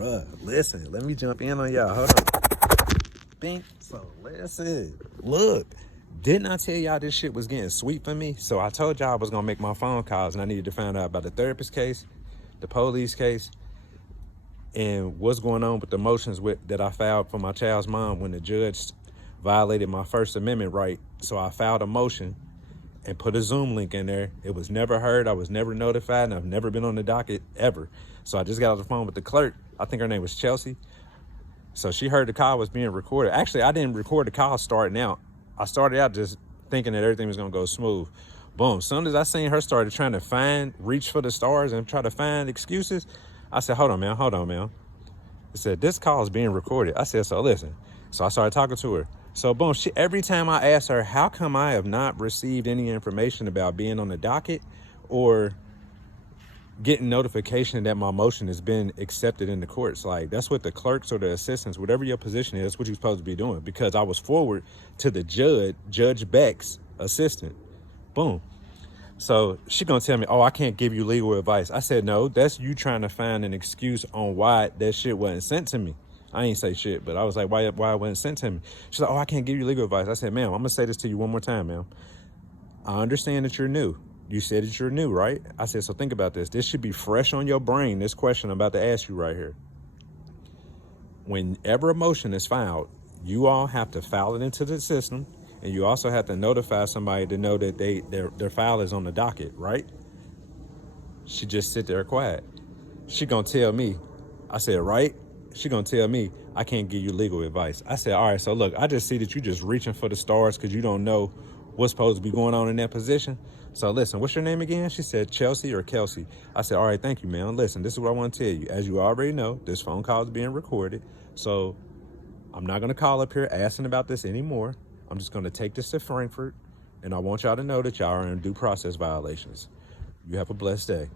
bruh, listen, let me jump in on y'all. Hold on. Bing. So listen, look. Didn't I tell y'all this shit was getting sweet for me? So I told y'all I was gonna make my phone calls and I needed to find out about the therapist case, the police case, and what's going on with the motions that I filed for my child's mom when the judge violated my First Amendment right. So I filed a motion and put a Zoom link in there. It was never heard. I was never notified, and I've never been on the docket ever. So I just got off the phone with the clerk. I think her name was Chelsea. So she heard the call was being recorded. Actually, I didn't record the call starting out. I started out just thinking that everything was gonna go smooth. Boom, as soon as I seen her started trying to reach for the stars and try to find excuses, I said, hold on, man. I said, this call is being recorded. I said, so listen. So I started talking to her. So boom, every time I asked her, how come I have not received any information about being on the docket or getting notification that my motion has been accepted in the courts? Like, that's what the clerks or the assistants, whatever your position is, what you're supposed to be doing. Because I was forward to the Judge Beck's assistant. Boom. So she gonna tell me, oh, I can't give you legal advice. I said, no, that's you trying to find an excuse on why that shit wasn't sent to me. I ain't say shit, but I was like, why it wasn't sent to me? She's like, oh, I can't give you legal advice. I said, ma'am, I'm gonna say this to you one more time, ma'am. I understand that you're new. You said that you're new, right? I said, so think about this. This should be fresh on your brain, this question I'm about to ask you right here. Whenever a motion is filed, you all have to file it into the system, and you also have to notify somebody to know that their file is on the docket, right? She just sit there quiet. She gonna tell me, I said, right? She gonna tell me, I can't give you legal advice. I said, all right, so look, I just see that you just reaching for the stars because you don't know what's supposed to be going on in that position. So listen, what's your name again? She said Chelsea or Kelsey. I said, all right, thank you, man. Listen, this is what I want to tell you. As you already know, this phone call is being recorded. So I'm not gonna call up here asking about this anymore. I'm just gonna take this to Frankfurt, and I want y'all to know that y'all are in due process violations. You have a blessed day.